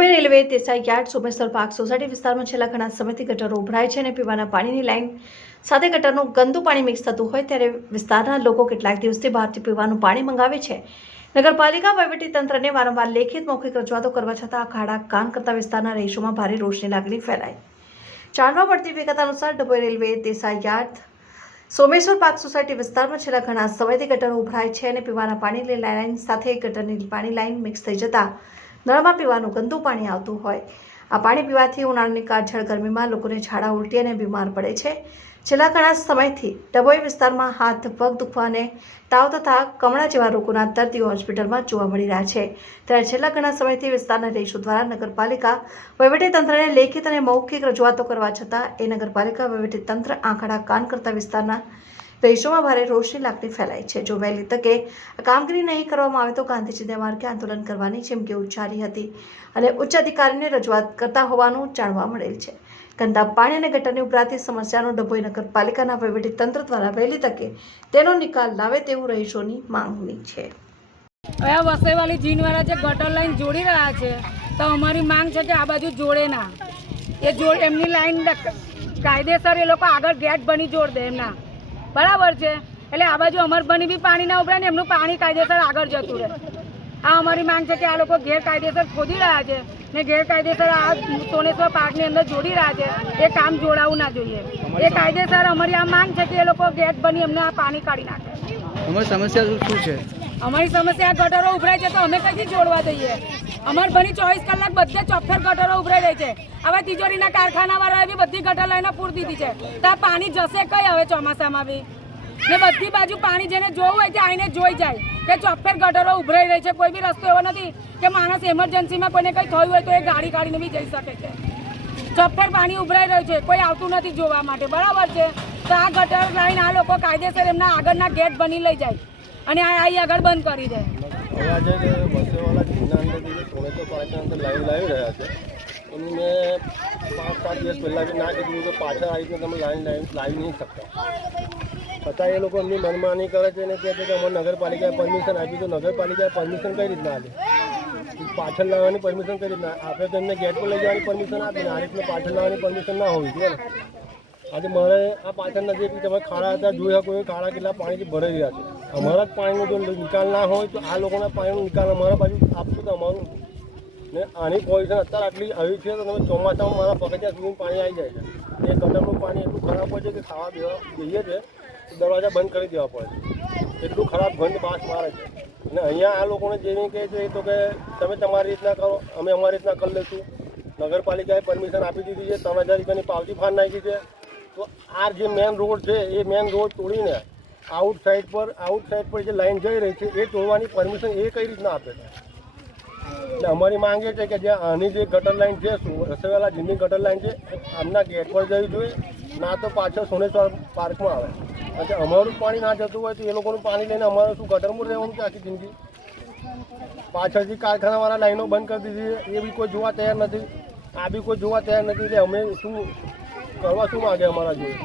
Dabhoi railway Desai yard Someshwar park society વિસ્તારમાં છેલ્લા ઘણા સમયથી ગટરો ઉભરાય છે અને પીવાના પાણીની લાઇન સાથે ગટરનું ગંદુ પાણી મિક્સ થતું હોય ત્યારે વિસ્તારના લોકો કેટલાક દિવસથી બહારથી પીવાનું પાણી મંગાવે છે। નગરપાલિકા વહીવટીતંત્રને વારંવાર લેખિત મૌખિક રજૂઆતો કરવા છતાં આ ખાડા કાન કરતા વિસ્તારના રહીશોમાં ભારે રોષની લાગણી ફેલાઈ। જાણવા મળતી વિગત અનુસાર Dabhoi railway Desai yard Someshwar park society વિસ્તારમાં છેલ્લા ઘણા સમયથી ગટરો ઉભરાય છે અને પીવાના પાણીની લાઇન સાથે ગટરની પાણી લાઇન મિક્સ થઈ જતા નળમાં પીવાનું ગંદુ પાણી આવતું હોય। આ પાણી પીવાથી ઉનાળાની કાળઝાળ ગરમીમાં લોકોને ઝાડા ઉલટી અને બીમાર પડે છે। છેલ્લા ઘણા સમયથી ડભોઈ વિસ્તારમાં હાથ પગ દુખવા અને તાવ તથા કમળા જેવા રોગોના દર્દીઓ હોસ્પિટલમાં જોવા મળી રહ્યા છે। ત્યારે છેલ્લા ઘણા સમયથી વિસ્તારના રહીશો દ્વારા નગરપાલિકા વહીવટીતંત્રને લેખિત અને મૌખિક રજૂઆતો કરવા છતાં એ નગરપાલિકા વહીવટીતંત્ર આંખડા કાન કરતા વિસ્તારના રહીશોમાં ભારે રોષની લાગણી ફેલાઈ છે। જો વહેલી તકે કામગીરી નહીં કરવામાં આવે તો ગાંધીજીના માર્ગે આંદોલન કરવાની ચીમકી ઉચ્ચારી હતી અને ઉચ્ચ અધિકારીને રજૂઆત કરતા હોવાનું જાણવા મળેલ છે। ગંદા પાણી અને ગટરની ઉભરાતી સમસ્યાનો ડભોઈ નગરપાલિકાના વહીવટીતંત્ર દ્વારા વહેલી તકે તેનો નિકાલ લાવે તેવું રહીશોની માંગણી છે। હવે વસઈવાળી જીનવાળા જે ગટર લાઈન જોડી રહ્યા છે તો અમારી માંગ છે કે આ બાજુ જોડે ના, એ એમની લાઈન કાયદેસર એ લોકો આગળ ગેટ બની જોડ દે એમના, બરાબર છે। એટલે આ બાજુ અમરબની બી પાણી ના ઉભરાય ને એમનું પાણી કાયદેસર આગળ જતું રહે। આ અમારી માંગ છે કે આ લોકો ગેરકાયદેસર ખોદી રહ્યા છે ને ગેરકાયદેસર આ સોમેશ્વર પાર્કની અંદર જોડી રહ્યા છે, એ કામ જોડાવું ના જોઈએ। એ કાયદેસર અમારી આ માંગ છે કે એ લોકો ગેટ બની એમને આ પાણી કાઢી નાખે। અમારી સમસ્યા શું છે? અમારી સમસ્યા ગટરો ઉભરાય છે તો અમે કઈથી જોડવા દઈએ? અમરબની 24 કલાક બધે ચોફેર ગટરો ઉભરાઈ રહી છે। હવે તિજોરીના કારખાનાવાળાએ બી બધી ગટર લાઈને પૂરી દીધી છે તો આ પાણી જશે કઈ હવે ચોમાસામાં બી? ને બધી બાજુ પાણી જેને જોવું હોય તે આવીને જોઈ જાય કે ચોફેર ગટરો ઉભરાઈ રહી છે। કોઈ બી રસ્તો એવો નથી કે માણસ એમરજન્સીમાં કોઈને કંઈ થયું હોય તો એ ગાડી કાઢીને બી જઈ શકે છે। ચોફેર પાણી ઉભરાઈ રહ્યું છે, કોઈ આવતું નથી જોવા માટે, બરાબર છે। તો આ ગટર લાઈન આ લોકો કાયદેસર એમના આગળના ગેટ બની લઈ જાય અને આ આગળ બંધ કરી દે। આજે વસઈવાળા જીના અંદરથી જે સોમેશ્વર પાર્કના અંદર લાઈન લાવી રહ્યા છે એનું મેં 5-7 દિવસ પહેલાં બી ના કીધું કે પાછળ આવીને તમે લાઈન લાવી નહીં શકતા, છતાં એ લોકો એમની મનમાની કરે છે અને કહે છે કે અમારે નગરપાલિકાએ પરમિશન આપી, તો નગરપાલિકાએ પરમિશન કઈ રીતના આપી? પાછળ લાવવાની પરમિશન કઈ રીતના આપણે? તો એમને ગેટ પર લઈ જવાની પરમિશન આપીને આ રીતના પાછળ લાવવાની પરમિશન ના હોવી જોઈએ। આજે મારે આ પાછળ નજીક તમે ખાડા હતા જોઈ શકો એ ખાડા કેટલા પાણીથી ભરાઈ રહ્યા છે। અમારા જ પાણીનો જો નિકાલ ના હોય તો આ લોકોના પાણીનો નિકાલ અમારા બાજુ આપશું તો અમારું ને આની પોઝિશન અત્યારે આટલી આવી છે તો તમે ચોમાસામાં મારા પગથિયા સુધી પાણી આવી જાય છે। એ ગટરનું પાણી એટલું ખરાબ હોય છે કે ખાવા પીવા જઈએ છે દરવાજા બંધ કરી દેવા પડે છે, એટલું ખરાબ ગંધ બાસ મારે છે। અને અહીંયા આ લોકોને જેવી કહે છે તો કે તમે તમારી રીતના કરો, અમે અમારી રીતના કરી લઈશું। નગરપાલિકાએ પરમિશન આપી દીધી છે, 3000 રૂપિયાની પાવતી ફાન નાખી છે, તો આ જે મેન રોડ છે એ મેન રોડ તોડીને આઉટ સાઈડ પર જે લાઈન જઈ રહી છે એ તોડવાની પરમિશન એ કઈ રીતના આપે છે? એટલે અમારી માંગ એ છે કે જે આની જે ગટર લાઈન છે વસઈવાળા જીની ગટર લાઈન છે આમના ગેટ પર જવી જોઈએ, ના તો પાછળ સોમેશ્વર પાર્કમાં આવે। કારણ કે અમારું પાણી ના જતું હોય તો એ લોકોનું પાણી લઈને અમારે શું ગટરમાં રહેવાનું છે આખી જિંદગી? પાછળથી કારખાનાવાળા લાઈનો બંધ કરી દીધી એ બી કોઈ જોવા તૈયાર નથી, આ બી કોઈ જોવા તૈયાર નથી। એટલે અમે શું કરવા શું માગે અમારા જોઈએ?